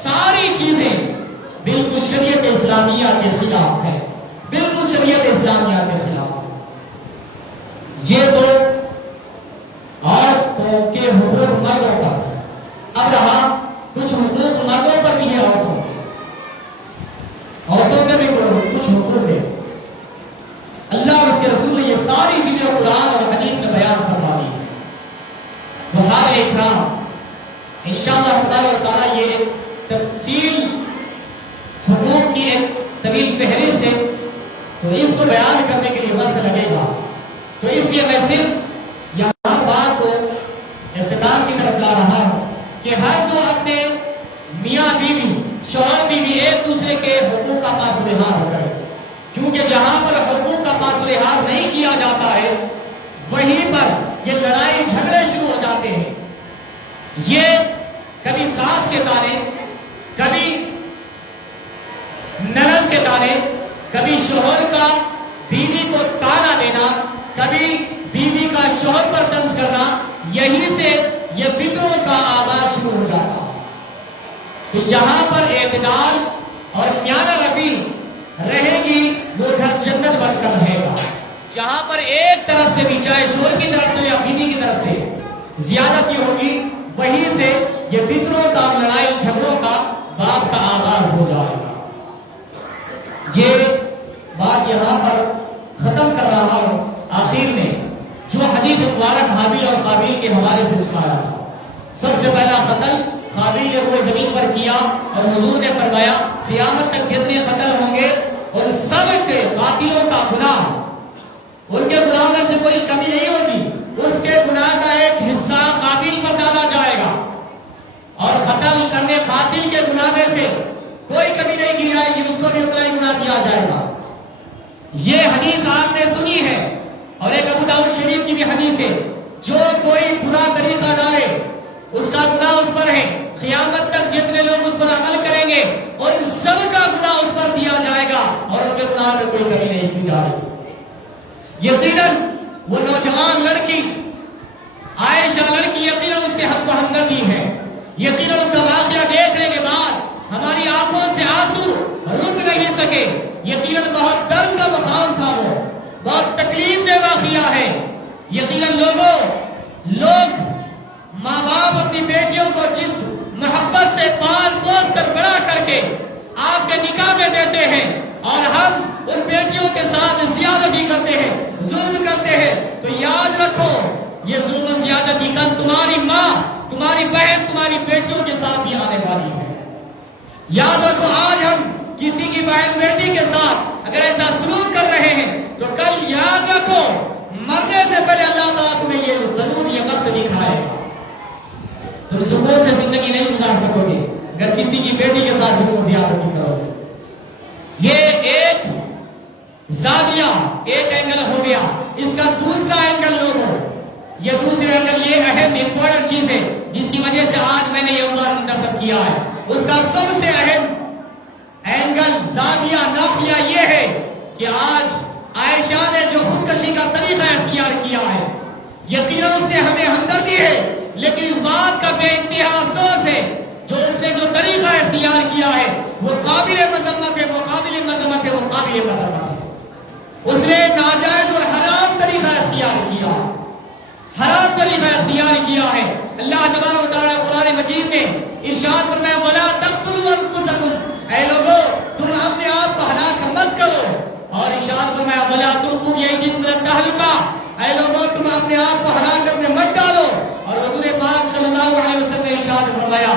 ساری چیزیں بالکل شریعت اسلامیہ کے خلاف ہے، بالکل شریعت اسلامیہ کے خلاف ہے۔ یہ تو عورتوں کے حقوق مردوں پر، اب رہا کچھ حقوق مردوں پر بھی ہے، عورتوں کے بھی کچھ حقوق ہے۔ اللہ اور اس کے رسول نے یہ ساری چیزیں قرآن اور حدیث میں بیان فرما دی ہے۔ بہار اکرام انشاءاللہ تبارک و تعالیٰ یہ ایک تفصیل حقوق کی ایک طویل فہرست ہے، تو اس کو بیان کرنے کے لیے وقت لگے گا، تو اس لیے میں صرف یہاں بات کو اختتام کی طرف لا رہا ہوں کہ ہر دو اپنے میاں بیوی، شوہر بیوی ایک دوسرے کے حقوق کا پاس و لحاظ کرے، کیونکہ جہاں پر حقوق کا پاس و لحاظ نہیں کیا جاتا ہے، وہیں پر یہ لڑائی جھگڑے شروع ہو جاتے ہیں۔ یہ کبھی ساس کے تانے، کبھی نند کے تانے، کبھی شوہر کا بیوی کو تانا دینا، کبھی بیوی کا شوہر پر طنز کرنا، یہیں سے یہ فکروں کا آغاز شروع ہو جاتا ہے۔ کہ جہاں پر اعتدال اور میانہ روی رہے گی، وہ گھر جنت بن کر رہے گا۔ جہاں پر ایک طرف سے بھی، چاہے شوہر کی طرف سے یا بیوی کی طرف سے زیادتی ہوگی، وہیں سے یہ فکروں کا، لڑائی جھگڑوں کا باب کا آغاز ہو جائے گا۔ یہ بات یہاں پر ختم کر رہا ہوں۔ آخر میں جو حدیث مبارک حابیل اور قابیل کے حوالے سے سنایا تھا، سب سے پہلا قتل قابیل نے روئے زمین پر کیا، اور حضور نے فرمایا قیامت تک جتنے قتل ہوں گے ان سب کے قاتلوں کا گناہ، ان کے گناہ میں سے کوئی کمی نہیں ہوگی، اس کے گناہ کا ایک حصہ قابیل پر ڈالا جائے گا، اور قتل کرنے قاتل کے گناہ میں سے کوئی کمی نہیں کی جائے گی، اس کو بھی اتنا ہی گناہ دیا جائے گا۔ یہ حدیث آپ نے سنی ہے، اور ایک ابو داؤد شریف کی بھی حدیث ہے، جو کوئی برا طریقہ ڈالے اس کا گناہ اس پر ہے، قیامت تک جتنے لوگ اس پر عمل کریں گے ان سب کا گناہ اس پر دیا جائے گا، اور ان کے گناہ میں کوئی کمی نہیں کی جائے گی۔ یقیناً وہ نوجوان لڑکی، عائشہ لڑکی، یقیناً اس سے ہم کو ہمدردی ہے، یقیناً اس کا واقعہ دیکھنے کے بعد ہماری آنکھوں سے آنسو رک نہیں سکے، یقیناً بہت درد کا مقام تھا، وہ بہت تکلیف دہ واقعہ ہے۔ یقیناً لوگ ماں باپ اپنی بیٹیوں کو جس محبت سے پال پوس کر بڑا کر کے آپ کے نکاح میں دیتے ہیں، اور ہم ان بیٹیوں کے ساتھ زیادتی کرتے ہیں، ظلم کرتے ہیں، تو یاد رکھو یہ ظلم و زیادتی کل تمہاری ماں، تمہاری بہن، تمہاری بیٹیوں کے ساتھ بھی آنے والی ہے۔ یاد رکھو آج ہم کسی کی بہن بیٹی کے ساتھ اگر ایسا سلوک کر رہے ہیں تو کل یاد رکھو مرنے سے پہلے اللہ تعالیٰ تمہیں یہ ضرور یہ وقت دکھائے گا. تم سکون سے زندگی نہیں گزار سکو گے اگر کسی کی بیٹی کے ساتھ زیادتی کرو گے. یہ ایک زاویہ ایک اینگل ہو گیا. اس کا دوسرا اینگل لوگوں، یہ دوسرا اینگل یہ اہم امپورٹنٹ چیز ہے جس کی وجہ سے آج میں نے یہ عنوان منتخب کیا ہے. اس کا سب سے اہم اینگل زاویہ نافیہ یہ ہے کہ آج عائشہ نے جو خودکشی کا طریقہ اختیار کیا ہے، یقیناً اس سے ہمیں ہمدردی ہے، لیکن اس بات کا بے انتہا افسوس ہے جو اس نے جو طریقہ اختیار کیا ہے وہ قابل مذمت ہے، وہ قابل مذمت ہے، وہ قابل مذمت ہے. اس نے ناجائز اور حرام طریقہ اختیار کیا، حرام طریقہ اختیار کیا ہے. اللہ تبارک و تعالیٰ قرآن مجید میں ارشاد فرمایا وَلَا تَقْتُلُوا أَنفُسَكُمْ، اے لوگو تم اپنے آپ کو ہلاک مت کرو. اور ارشاد فرمایا وَلَا تُلْقُوا بِأَيْدِيكُمْ إِلَى التَّهْلُكَةِ، اے لوگو تم اپنے آپ کو ہلاکت میں مت ڈالو. اور حضور پاک صلی اللہ علیہ وسلم نے ارشاد فرمایا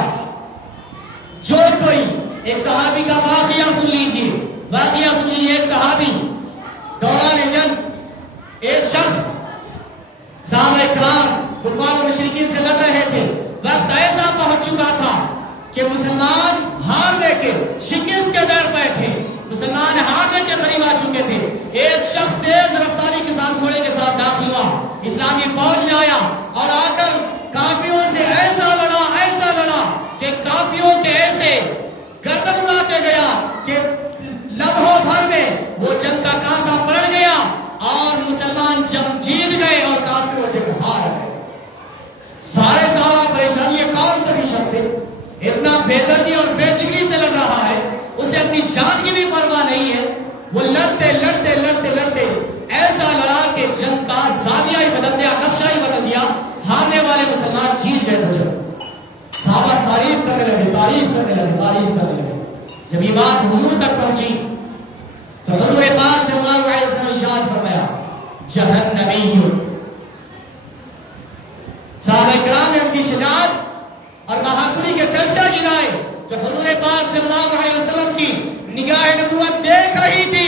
جو کوئی ایک صحابی کا واقعہ سن لیجیے، واقعہ سن لیجیے. ایک صحابی دوران جنگ ایک شخص صحابہ کرام کفار و مشرکین سے لڑ رہے تھے. وقت ایسا پہنچ چکا تھا کہ مسلمان ہارنے کے شکست کے در بیٹھے، مسلمان ہارنے کے قریب آ چکے تھے. ایک شخص تیز رفتاری کے ساتھ گھوڑے کے ساتھ داخل ہوا، اسلامی فوج میں آیا اور آ کر کافروں سے ایسا لڑا کہ کافروں کے ایسے گردن اڑاتے گیا کہ لمحوں بھر میں وہ جنگ کا کاسا پلٹ گیا اور مسلمان جنگ جیت گئے اور کافروں جنگ ہار گئے. سارے صحابہ پریشان، یہ کون تھا شخص ہے اتنا بے دردی اور بے جگری سے لڑ رہا ہے، اسے اپنی جان کی بھی پرواہ نہیں ہے. وہ لڑتے ایسا لڑا کہ جنگ کا زاویہ ہی بدل دیا، نقشہ ہی بدل دیا. ہارنے والے مسلمان جیت گئے. تو صحابہ تعریف کرنے لگے. جب یہ بات حضور تک پہنچی تو حضور پاک صلی اللہ علیہ وسلم نے ارشاد فرمایا جہنمی. صحابہ کرام نے ان کی شجاعت اور بہادری کے چرچا گنائے تو حضور پاک صلی اللہ علیہ وسلم کی نگاہ نبوت دیکھ رہی تھی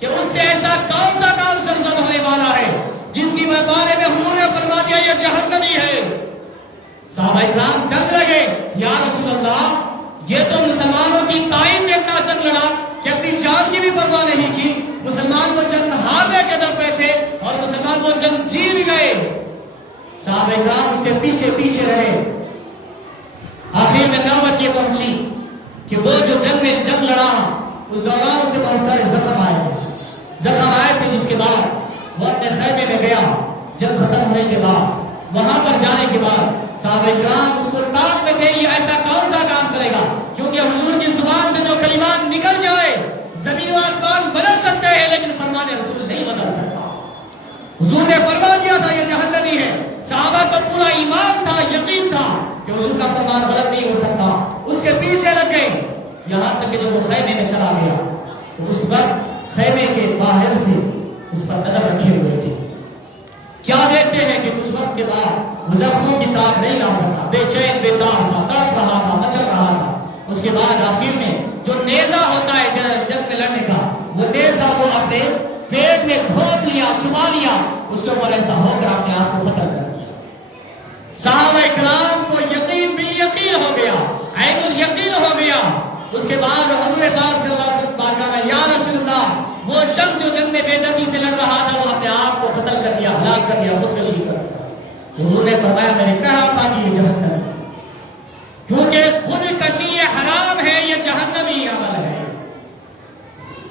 کہ اس سے ایسا کون سا کام سرزد ہونے والا ہے جس کی بارے میں حضور نے فرما دیا یہ جہنمی ہے. صحابہ کرام ڈر لگے، یا رسول اللہ یہ تو مسلمانوں کی تائید میں اتنا جنگ لڑا کہ اپنی جان کی بھی پرواہ نہیں کی. مسلمان وہ جنگ ہارنے کے در پہ تھے اور مسلمان وہ جنگ جیت گئے. صحابہ کرام اس کے پیچھے رہے. آخر میں نوبت یہ پہنچی کہ وہ جو جنگ لڑا اس دوران اسے بہت سارے زخم آئے تھے جس کے بعد وہ اپنے خیمے میں گیا. جنگ ختم ہونے کے بعد وہاں پر جانے کے بعد صحابہ کرام اس کو تاک میں تھے یہ ایسا کون سا کام کرے گا، کیونکہ حضور کی زبان سے جو کلمات نکل جائے زمین و آسمان بدل سکتے ہیں لیکن فرمان رسول نہیں بدل سکتا. حضور نے فرما دیا تھا یہ جہنمی ہے. صحابہ کو پورا ایمان تھا، یقین تھا کہ حضور کا فرمان غلط نہیں ہو سکتا. اس کے پیچھے لگ گئے یہاں تک کہ جب وہ خیمے میں چلا گیا تو اس وقت خیمے کے باہر سے اس پر نظر رکھے ہوئے تھے. کیا دیکھتے ہیں کہ کچھ وقت کے بعد وہ زخموں کی تاب نہیں لا سکتا، بے چین بے تاب تھا، تڑپ رہا تھا، مچل رہا تھا. اس کے بعد آخر میں جو نیزہ ہوتا ہے جنگ میں لڑنے کا، وہ نیزہ وہ اپنے پیٹ میں گھونپ لیا، چھپا لیا، اس کے اوپر ایسا ہو کر اپنے آپ کو ختم کر دیا. صحابہ کرام کو یقین بھی یقین ہو گیا، عین الیقین ہو گیا. اس کے بعد حضور پاک صلی اللہ علیہ وسلم بارگاہ میں یا رسول اللہ وہ شخص جو جنگ میں بے دردی سے لڑ رہا تھا وہ اپنے آپ کو قتل کر دیا، ہلاک کر دیا، خودکشی کر دیا. حضور نے فرمایا میں نے کہا تھا کہ یہ جہنم ہے، کیونکہ خودکشی یہ حرام ہے، یہ جہنمی عمل ہے.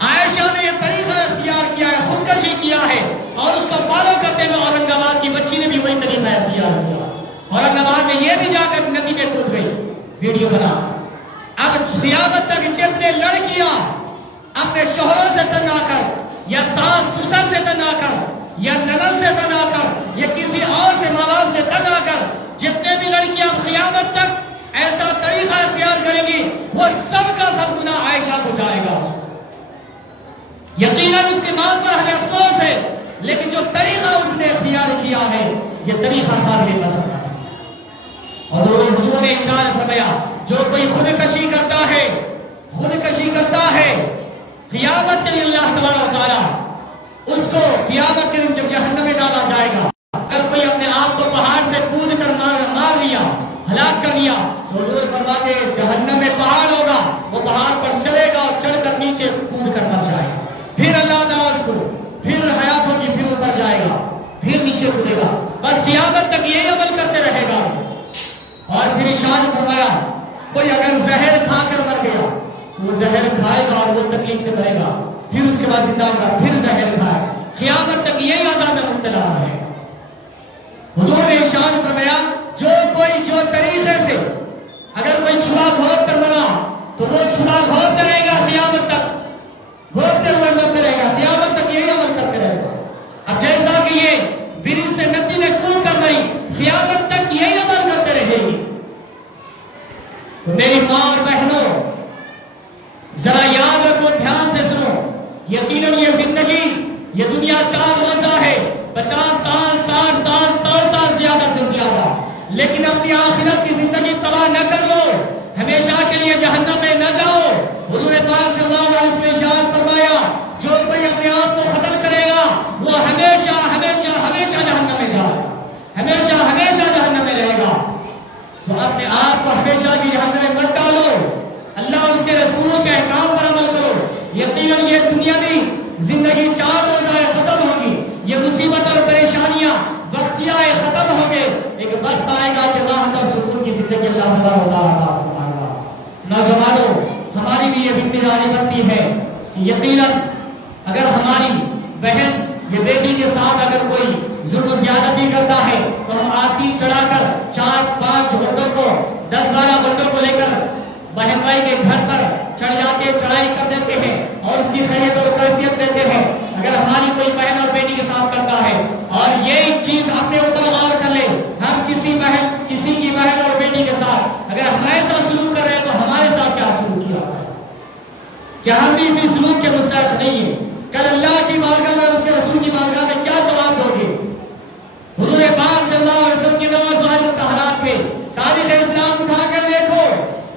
عائشہ نے یہ طریقہ اختیار کیا ہے، خودکشی کیا ہے اور اس کو فالو کرتے ہوئے اورنگ آباد کی بچی نے بھی وہی طریقہ اختیار کیا. اورنگ آباد میں یہ بھی جا کر ندی میں کود گئی، ویڈیو بنا. اب قیامت تک جتنے لڑکیاں اپنے شوہروں سے تنگ آ کر یا ساس سسر سے تنگ آ کر یا ننند سے تنگ آ کر یا کسی اور سے ماں باپ سے تنگ آ کر جتنے بھی لڑکیاں قیامت تک ایسا طریقہ اختیار کریں گی وہ سب کا سب گناہ عائشہ کو جائے گا. یقیناً اس کی موت پر ہمیں افسوس ہے، لیکن جو طریقہ اس نے اختیار کیا ہے یہ طریقہ قابل قدر ہے. اور حضور نے ارشاد فرمایا جو کوئی خودکشی کرتا ہے قیامت کے لیے اللہ تبارک و تعالیٰ اس کو قیامت کے دن جب جہنم میں ڈالا جائے گا، اگر کوئی اپنے آپ کو پہاڑ سے کود کر مار لیا، ہلاک کر لیا، تو حضور فرماتے ہیں جہنم میں پہاڑ ہوگا، وہ پہاڑ پر چلے گا اور چڑھ کر نیچے کود کر مر جائے گا، پھر اللہ تعالیٰ اس کو پھر حیات ہوگی، پھر اوپر جائے گا، پھر نیچے کودے گا، بس قیامت تک یہی عمل کرتے رہے گا۔ اور پھر ارشاد فرمایا کوئی اگر زہر کھا کر مر گیا، وہ زہر کھائے گا اور وہ تکلیف سے مرے گا، پھر اس کے بعد زندہ ہوگا، پھر زہر کھائے، قیامت تک یہی عذاب میں مبتلا ہے۔ حضور نے ارشاد فرمایا جو طریقے سے اگر کوئی چھلا گھونٹ کر مرا تو وہ چھلا گھونٹتے رہے گا قیامت تک، گھونٹتے ہوئے مرتے رہے گا، قیامت تک یہی عمل کرتے رہے گا۔ اب جیسا کہ یہ برج سے ندی میں کود کر مری، قیامت تک یہی عمل کرتے رہے گی۔ تو میری ماں اور بہنوں ذرا یاد رکھو، دھیان سے سنو، یقیناً یہ زندگی، یہ دنیا 4 روزہ ہے، 50 سال، 60 سال، 100 سال زیادہ سے زیادہ، لیکن اپنی آخرت کی زندگی تباہ نہ کر لو، ہمیشہ کے لیے جہنم میں نہ جاؤ۔ حضور پاک صلی اللہ علیہ وسلم نے ارشاد فرمایا جو کوئی اپنے آپ کو قتل کرے گا وہ ہمیشہ ہمیشہ ہمیشہ جہنم میں جائے گا، ہمیشہ ہمیشہ جہنم میں رہے گا۔ تو اپنے آپ کو ہمیشہ کی جہنم میں مت ڈالو، اللہ اور اس کے رسول کے احکام پر عمل کرو۔ یقیناً یہ دنیاوی زندگی 4 روزہ ختم ہوگی، یہ مصیبت اور پریشانیاں وقتیہ ختم ہوں گے، ایک وقت آئے گا کہ راحت اور سکون کی زندگی اللہ تبارک و تعالیٰ عطا فرمائے گا۔ نوجوانوں، ہماری بھی یہ ذمہ داری بنتی ہے کہ یقیناً اگر ہماری بہن یا بیٹی کے ساتھ اگر کوئی ظلم و زیادتی کرتا ہے تو ہم آستین چڑھا کر 4-5 بندوں کو 10-12 بندوں کو لے کر بہن بھائی کے گھر پر چڑھ جاتے چڑھائی کر دیتے ہیں اور اس کی خیریت اور کیفیت دیتے ہیں۔ اگر ہماری کوئی بہن اور بیٹی کے ساتھ کرتا ہے اور یہ چیز اپنے اوپر غور کر لے، ہم کسی کی بہن اور بیٹی کے ساتھ اگر ہم ایسا سلوک کر رہے ہیں تو ہمارے ساتھ کیا سلوک کیا ہے؟ کیا ہم بھی اسی سلوک کے مستحق نہیں ہیں؟ کل اللہ کی بارگاہ میں اور اس کے رسول کی بارگاہ میں کیا جواب دو گے؟ حضور پاک صلی اللہ علیہ وسلم کے 9 ازواج مطہرات تھے، تاریخ اسلام اٹھا کر دیکھو،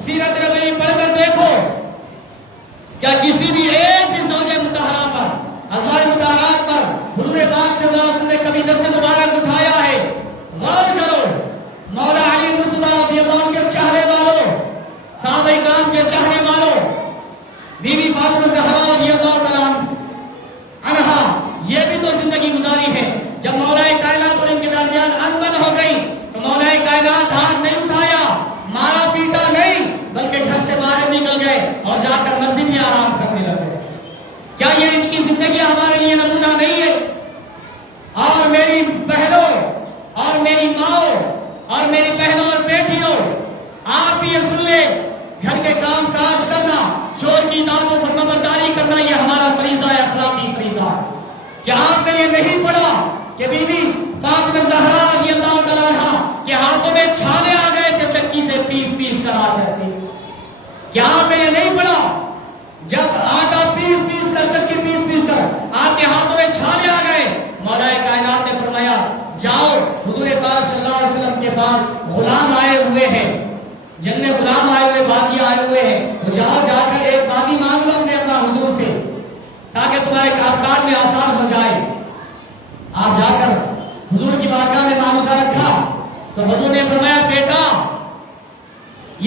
سیرت نبوی پڑھ کر دیکھو، کیا کسی بھی ایک بھی زوجہ مطہرہ پر، ازواج مطہرات پر حضور پاک صلی اللہ علیہ وسلم نے کبھی دست مبارک اٹھایا ہے؟ غور کرو، مولا علی مرتضیٰ رضی اللہ عنہ کے چاہنے والوں، صحابہ کرام کے چاہنے والوں، بی بی فاطمہ زہرا رضی اللہ تعالیٰ عنہا، یہ بھی تو زندگی گزاری ہے۔ جب مولا کائنات اور ان کے درمیان انبن ہو گئی تو مولا کائنات ہاتھ نہیں اٹھایا، مارا پیٹا نہیں، بلکہ گھر سے باہر نکل گئے اور جا کر مسجد میں آرام کرنے لگے۔ کیا یہ ان کی زندگی ہمارے لیے نمونہ نہیں ہے؟ اور میری بہنوں اور میری ماؤں اور میری بہنوں اور بیٹیوں، آپ بھی یہ سن لیں، گھر کے کام کاج کرنا، شوہر کی اطاعت و فرمانبرداری کرنا، یہ ہمارا فریضہ ہے، اخلاقی فریضہ۔ کیا آپ نے یہ نہیں پڑھا کہ بی بی فاطمہ زہرا رضی اللہ تعالیٰ عنہا کے ہاتھوں میں چھالے آ گئے تھے چکی سے پیس کر آتے تھے؟ کیا آپ نے یہ نہیں پڑھا جب آٹا پیس کر چکی پیس کر آپ کے ہاتھوں میں چھالے آ گئے، مولا کائنات نے فرمایا جاؤ حضور پاک صلی اللہ علیہ وسلم کے پاس غلام آئے ہوئے ہیں، جن میں غلام آئے ہوئے، باغی آئے ہوئے ہیں، وہ جاؤ جا کر ایک باغی مانگ لو اپنا حضور سے تاکہ تمہارے کام میں آسان ہو جائے۔ آپ جا کر حضور کی بارگاہ میں معاوضہ رکھا تو حضور نے فرمایا بیٹا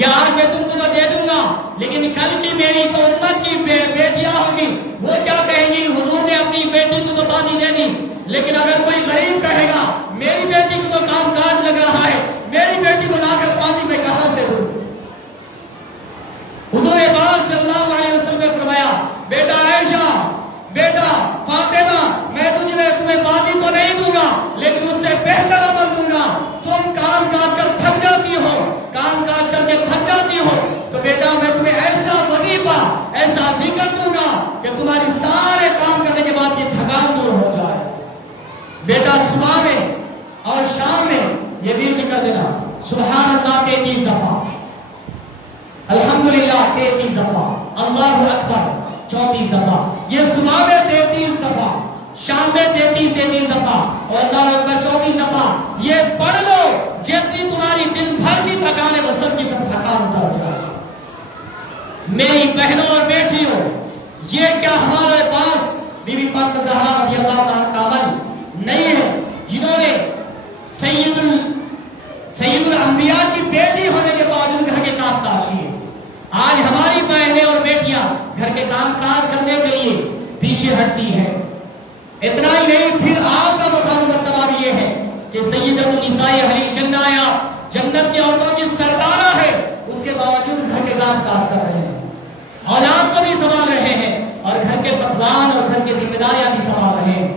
یہ آج میں تم کو تو دے دوں گا، لیکن کل کی میری جو امت کی بیٹیاں ہوگی وہ کیا کہیں گی؟ حضور نے اپنی بیٹی کو تو پانی دے دی، لیکن اگر کوئی غریب کہے گا میری بیٹی کو تو کام کاج لگ رہا ہے، میری بیٹی کو لا کر پانی میں کہاں سے دوں؟ حضور پاک صلی اللہ علیہ وسلم نے فرمایا بیٹا عائشہ، بیٹا فاطمہ، میں تمہیں پانی تو نہیں دوں گا لیکن اس سے بہتر عمل دوں گا۔ تم کام کاج کر تھک جاتی ہو، کام کاج کر کے تھک جاتی ہو تو بیٹا میں تمہیں ایسا وظیفہ، ایسا ذکر دوں گا کہ تمہاری سارے کام کرنے کے بعد یہ تھکان دور ہو جائے۔ بیٹا صبح میں اور شام میں یہ بھی ذکر دینا، سبحان اللہ 33 دفعہ، الحمدللہ 33 دفعہ، اللہ اکبر 34 دفعہ، یہ صبح میں 33 دفعہ، شام میں 33 دفعہ اور اللہ اکبر 34 دفعہ، یہ پڑھ لو جتنی تمہاری دن بھر کی تھکان ہے وہ سب کی سب تھکان اتر جائے۔ میری بہنوں اور بیٹیوں یہ کیا ہمارے پاس بی بی فاطمہ زہرا رضی اللہ تعالیٰ کا عمل نہیں ہے جنہوں نے سید الانبیاء کی بیٹی ہونے کے باوجود گھر کے کام کاج کیے؟ آج ہماری بہنیں اور بیٹیاں گھر کے کام کاج کرنے کے لیے پیچھے ہٹتی ہیں۔ اتنا ہی نہیں، پھر آپ کا مقام مرتبہ بھی یہ ہے کہ سیدۃ النساء اہل الجنہ یا جنت کی عورتوں کی سردارہ ہے، اس کے باوجود گھر کے کام کاج کر رہے ہیں، اولاد کو بھی سنبھال رہے ہیں اور گھر کے پکوان اور گھر کی ذمہ داریاں بھی سنبھال رہے ہیں۔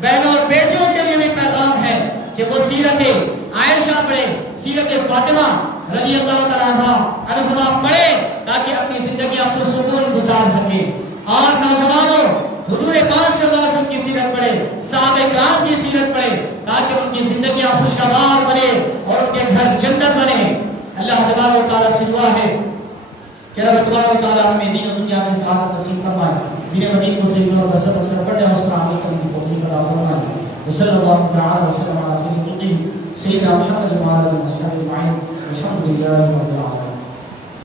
بہنوں اور بیٹیوں کے لیے بھی پیغام ہے کہ وہ سیرت عائشہ پڑھے، سیرت فاطمہ رضی اللہ تعالیٰ عنہما پڑھے تاکہ اپنی زندگیاں پرسکون گزار سکے۔ اور نوجوانوں حضور پاک صلی اللہ علیہ وسلم کی سیرت پڑھے، صحابہ کرام کی سیرت پڑھے تاکہ ان کی زندگیاں خوشگوار بنے اور ان کے گھر جنت بنے۔ اللہ تبارک و تعالیٰ سے دعا ہے کہ رب تبارک و تعالیٰ ہمیں دین و دنیا میں سعادت نصیب فرمائے، دین مدین کو صحیح اور بسط کر پڑھنے اور سنا عمل کرنے کی توفیق عطا فرمائے۔ وصلی اللہ تعالی وسلم علی سیدنا محمد وعلی آلہ وصحبہ اجمعین، الحمد للہ رب العالمین۔